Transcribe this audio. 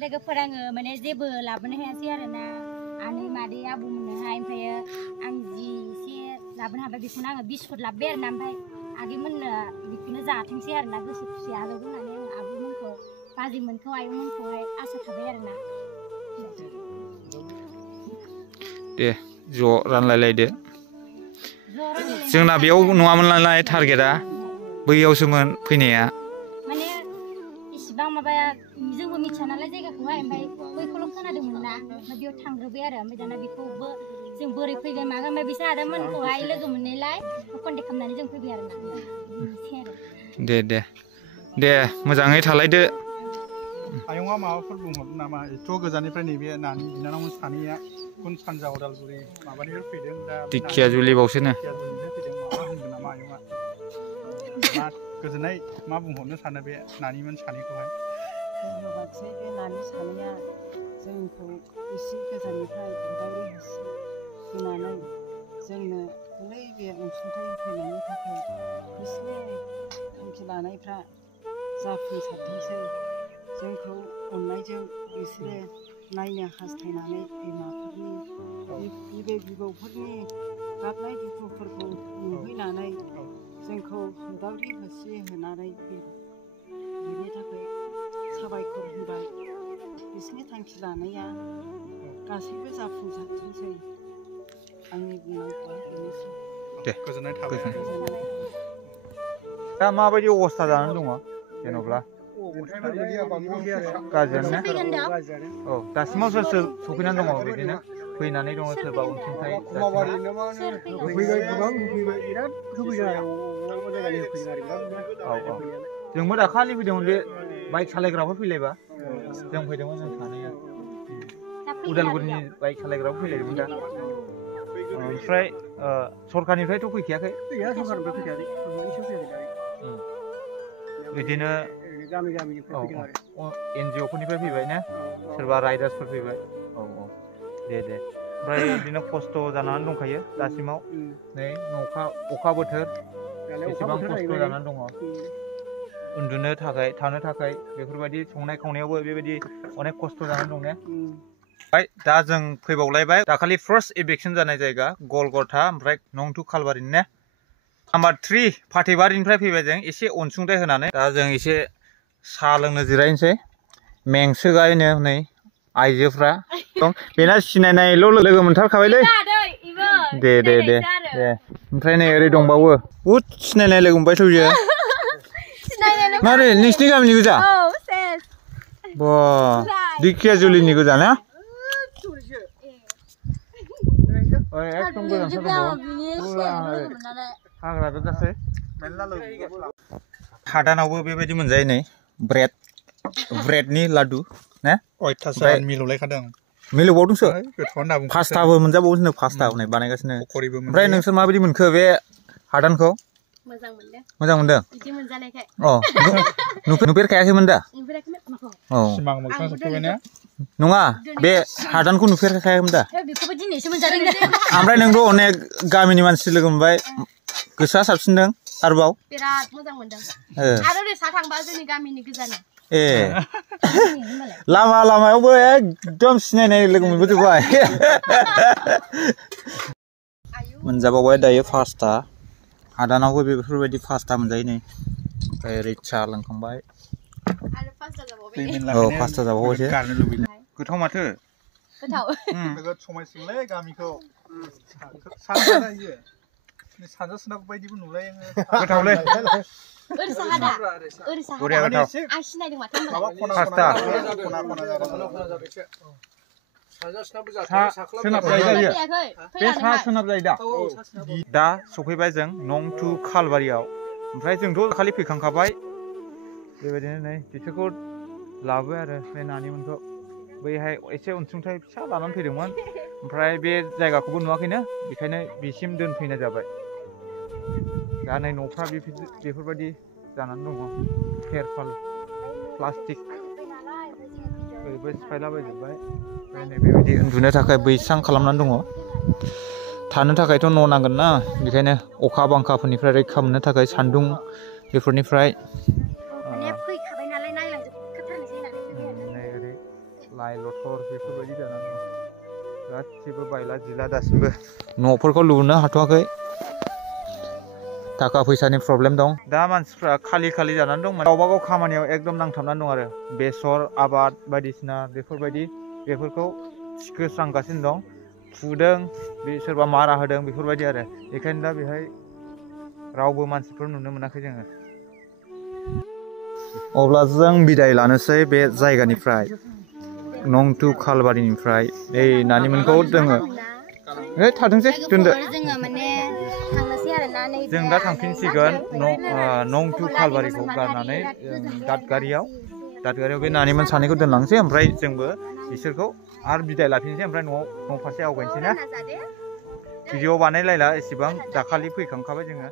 लोगोफोर आङो माने जेबो लाबोनो हायासै आरोना आनै मादै आबौमोननोहाय ओमफ्राय आं जि एसे लाबोनो हाबाय बेखौनो आङो बिस्कुट लाबोबाय आरोना ओमफ्राय आगैमोननो बेखौनो जाथोंसै आरोना गोसो खुसि आलौदों होननानै आं आब'मोनखौ बाजैमोनखौ आयंमोनखौहाय आसा थाबाय आरोना दे ज' रानलायलायदो जोंना बेयाव नङामोन नालाय टारगेटआ बैयावसोमोन फैनाया माने इसिबां माबाया जोंबो मिथिया नालाय जायगाखौहाय ओमफ्राय बैखौल' खोनादोंमोन ना ओमफ्राय बेयाव थांग्रोबाय आरो ओमफ्राय दाना बेखौबो जों बोरै फैगोन मागोन ओमफ्राय बिसोर आदामोनखौहाय लोगो मोननायलाय कन्टेक्ट खालामनानै जों फैबाय आरोना बिदिनोसै आरो दे मोजाङै थालायदो आयंआ माबाफोर बुंहरदों नामा एथ' गोजाननिफ्राय नैबे नानि बिनानावमोन सानैया गुबुन सानजा उदालगुरि माबानिफ्राय फैदों दा दिखियाजुलि बावसोनो फैदों माबा होनगोन नामा आयंआ मा गोजोननाय मा बुंहरनो सानो बे नानिमोन सानैखौहाय धन्यबादसै बे नानि सानैया जोंखौ एसे गोजाननिफ्राय रायज्लायहैसि फैनानै जोंनो नैबे अनसुंथाइ होफैनायनि थाखाय बिसोरनि थांखि लानायफ्रा जाफुंसारथोंसै जोंखौ अननायजों बिसोरो नायनो हास्थायनानै बिमाफोरनि बिबै बिबौफोरनि गाबनाय दुखुफोरखौ नुहैनानै जोंखौ होदावरि होसि होनानै बिनि थाखाय साबायखर होबाय बिसोरनि थांखि लानाया गासैबो जाफुंसारथोंसै आंनि बुंनांगौआ बेनोसै दे गोजोननाय थाबाय दा माबायदि अबस्था जानानै दङ जेन'ब्ला गाज्रियानो औ दासिमाव सोर सोर सफैनानै दङ बिदिनो फैनानै दङ सोरबा अनसुंथाइ जोंबो दाखालि फैदोंमोन बे बाइक सालायग्राफोर फैलायबा जों फैदोंमोन जों सानैया उदालगुरिनि बाइक सालायग्राफोर फैलायदोंमोन दा ओमफ्राय सरकारनिफ्रायथ' फैखायाखै बिदिनो NGO फोरनिफ्राय फैबाय ना सोरबा राइडार्सफोर फैबाय औ दे ओमफ्राय बिदिनो खस्थ' जानानै दंखायो दासिमाव नै अखा बोथोर बेसेबां खस्थ' जानानै दङ उन्दुनो थाखाय थानो थाखाय बेफोरबायदि संनाय खावनायावबो बेबायदि अनेक खस्थ' जानानै दं ने दा जों फैबावलायबाय दाखालि फार्स्ट इभिक्सन जानाय जायगा गलगथा ओमफ्राय नंथु खालबारिनि ने नाम्बार 3 फाथैबारिनिफ्राय फैबाय जों एसे अनसुंथाइ होनानै दा जों एसे साहा लोंनो जिरायनोसै मेंसोगायनो नै आइजोफ्रा बेना सिनायनायल' लोगो मोनथारखाबायलै दे ओमफ्राय नै ओरै दंबावो बुहुद सिनायनाय लोगो मोनबायथ' बियो मारै नोंसिनि गामिनि गोजा बा दिखियाजुलिनि गोजा ना एकदम गोजानथार दंबावो हाग्रा गोजासै हादानावबो बेबायदि मोनजायो नै ब्रेडनि लादु ने अयथासार मिलौलायखादों मिलौबावदोंसो गोथावानो बुंदों पास्ताबो मोनजाबावो पास्ता हनै बानायगासिनो ओमफ्राय नोंसोर माबायदि मोनखो बे हादानखौ मोजां मोनदों बिदि मोनजानायखाय नुफेरखायाखैमोन दा औ सिमां मोगथां सफैबायना नङा बे हादानखौ नुफेरखायाखैमोन दा बेखौबो दिनैसो मोनजादों ओमफ्राय नोंथ' अनेक गामिनि मानसि लोगो मोनबाय गोसोआ साबसिनदों आरोबाव बिराद मोजां मोनदों आरो ओरै सा थांबा जोंनि गामिनि गोजानो लामायावबो एकदम सिनायनाय लोगो मोनबोजोबबाय मोनजाबावबाय दायो पास्ता हादानावबो बेफोरबायदि पास्ता मोनजायो नै ओमफ्राय ओरै साहा लोंखांबाय औ पास्ता जाबावबायसो गोथाव माथो नोगोद समायसोलै गामिखौ सानजा सोनाब बायदिबो नुलाय गोथावलै बरिया गोथाव आं सिनायदों माथो पास्ता सोनाब जायो दा सफैबाय जों नंथु खालबारियाव ओमफ्राय जोंथ' खालि फैखांखाबाय बेबायदिनो नै बिसोरखौ लाबोबाय आरो बे नानिमोनखौ बैहाय एसे अनसुंथाइ फिसा लानानै फैदोंमोन ओमफ्राय बे जायगाखौबो नुवाखैनो बेखायनो बिसिम दोनफैनाय जाबाय दा नै न'फ्रा बेफोरबायदि जानानै दङ तेरपाल प्लास्टिक ओरैबो सिफायलाबायजोब्बाय ओमफ्राय नै बेबायदि उन्दुनो थाखाय बैसां खालामनानै दङ थानो थाखायथ' न' नांगोन ना बेखायनो अखा बांखाफोरनिफ्राय रैखा मोननो थाखाय सान्दुं बेफोरनिफ्राय लाइ लथर बेफोरबायदि जानानै दं गासिबो बायला जिला दासिमबो न'फोरखौ लुनो हाथ'वाखै थाखा फैसानि प्रब्लेम दं दा मानसिफ्रा खालि जानानै दं गावबा गाव खामानियाव एकदम नांथाबनानै दं आरो बेसर आबाद बायदिसिना बेफोरखौ थिखोस्रांगासिनो दं फुदों बे सोरबा मारा होदों बेफोरबायदि आरो बेखायनो दा बेहाय रावबो मानसिफोर नुनो मोनाखै जोङो अब्ला जों बिदाय लानोसै बे जायगानिफ्राय नंथु खालबारिनिफ्राय नानिमोनखौ जोङो थाथोंसै दोनदो जोङो माने थांनोसै आरोना नै जों दा थांफिनसिगोन नंथु खालबारिखौ गारनानै दादगारियाव बे नानिमोन सानैखौ दोनलांसै ओमफ्राय जोंबो बिसोरखौ आरो बिदाय लाफिनसै ओमफ्राय न' फारसे आवगायनोसै ना भिडिअ बानायलायला एसेबां दाखालि फैखांखाबाय जोङो